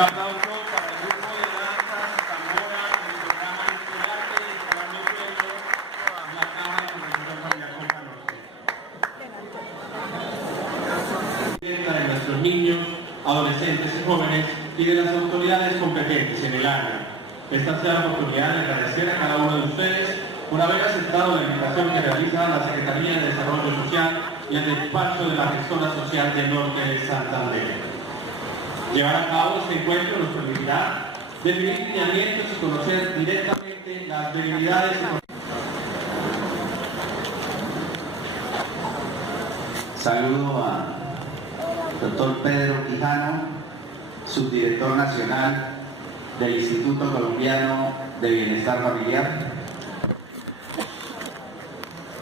aplauso para el grupo de danza Zamora del programa Estudiante de Salando Sueño, la Caja de Protección Familiar con Norte. De nuestros niños, adolescentes y jóvenes y de las autoridades competentes en el área. Esta sea la oportunidad de agradecer a cada uno de ustedes por haber aceptado la invitación que realiza la Secretaría de Desarrollo Social y el despacho de la Gestora Social del Norte de Santander. Llevar a cabo este encuentro nos permitirá definir lineamientos y conocer directamente las debilidades económicas. Saludo al doctor Pedro Quijano, subdirector nacional del Instituto Colombiano de Bienestar Familiar,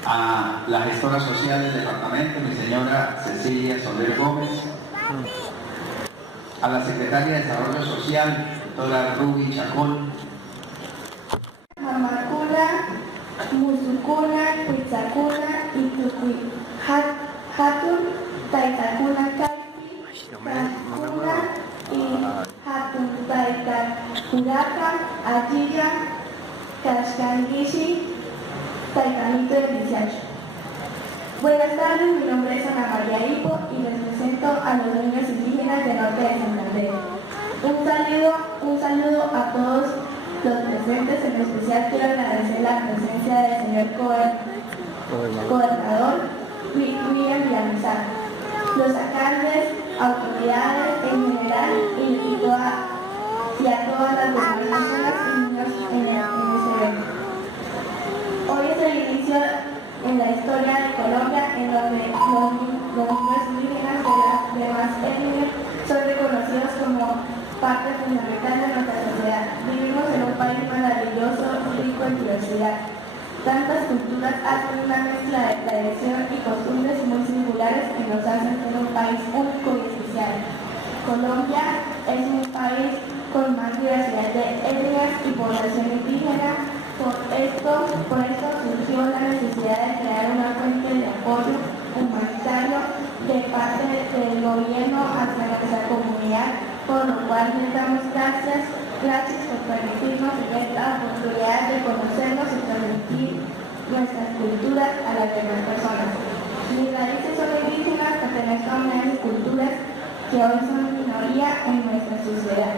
a la gestora social del departamento, mi señora Cecilia Soler Gómez, a la secretaria de Desarrollo Social, doctora Ruby Chacón, Mamakuna, Musukuna, Cuitzacuna, Ituqui, Hatun, Taitakuna Kaipi, Takuna y Hatun Taitakuraca, Ayilla, Kashkangishi, Taitanito del 18. Buenas tardes, mi nombre es Ana María Hipo y les presento a los niños indígenas del norte de Santander. Un saludo a todos los presentes, en especial quiero agradecer la presencia del señor gobernador William Villamizar, los alcaldes, autoridades en general y a todas las organizaciones y niños en ese evento. Hoy es el inicio en la historia de Colombia en donde los niños indígenas de las demás etnias son reconocidos como parte fundamental de nuestra sociedad. Vivimos en un país maravilloso, rico en diversidad. Tantas culturas hacen una mezcla de tradición y costumbres muy singulares que nos hacen ser un país único y especial. Colombia es un país con más diversidad de etnias y población indígena. Por esto surgió la necesidad de crear una fuente de apoyo humanitario de parte del gobierno hacia nuestra comunidad, por lo cual les damos gracias por permitirnos tener la oportunidad de conocernos y transmitir nuestras culturas a las demás personas. Mis raíces son indígenas, pertenezco a unas culturas que hoy son minoría en nuestra sociedad.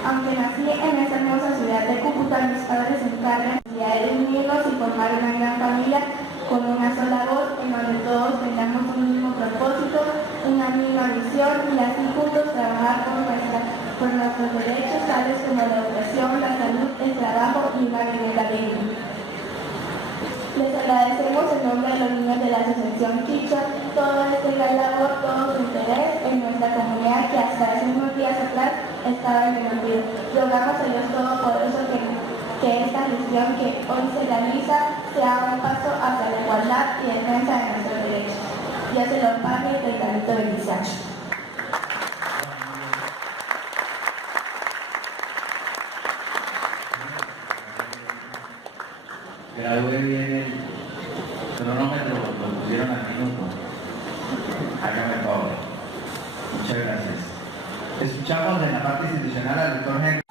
Aunque nací en esta hermosa ciudad de Cúcuta, mis padres se encargan de unirnos y formar una gran familia con una sola voz, en donde todos tengamos un mismo propósito, una misma visión y así juntos trabajar por nuestros derechos, tales como la educación, la salud, el trabajo y una vivienda digna. Les agradecemos en nombre de los niños de la Asociación Chicha todo este gran labor, todo su interés en nuestra comunidad que hasta hace unos días atrás estaba en el olvido. Rogamos a Dios Todopoderoso que esta gestión que hoy se realiza sea un paso hacia la igualdad y defensa de nuestros derechos. Dios se lo pague y Taitanito del 18. Gradué bien el cronómetro, lo pusieron al minuto. Hágame el favor. Muchas gracias. Escuchamos en la parte institucional al doctor Henry.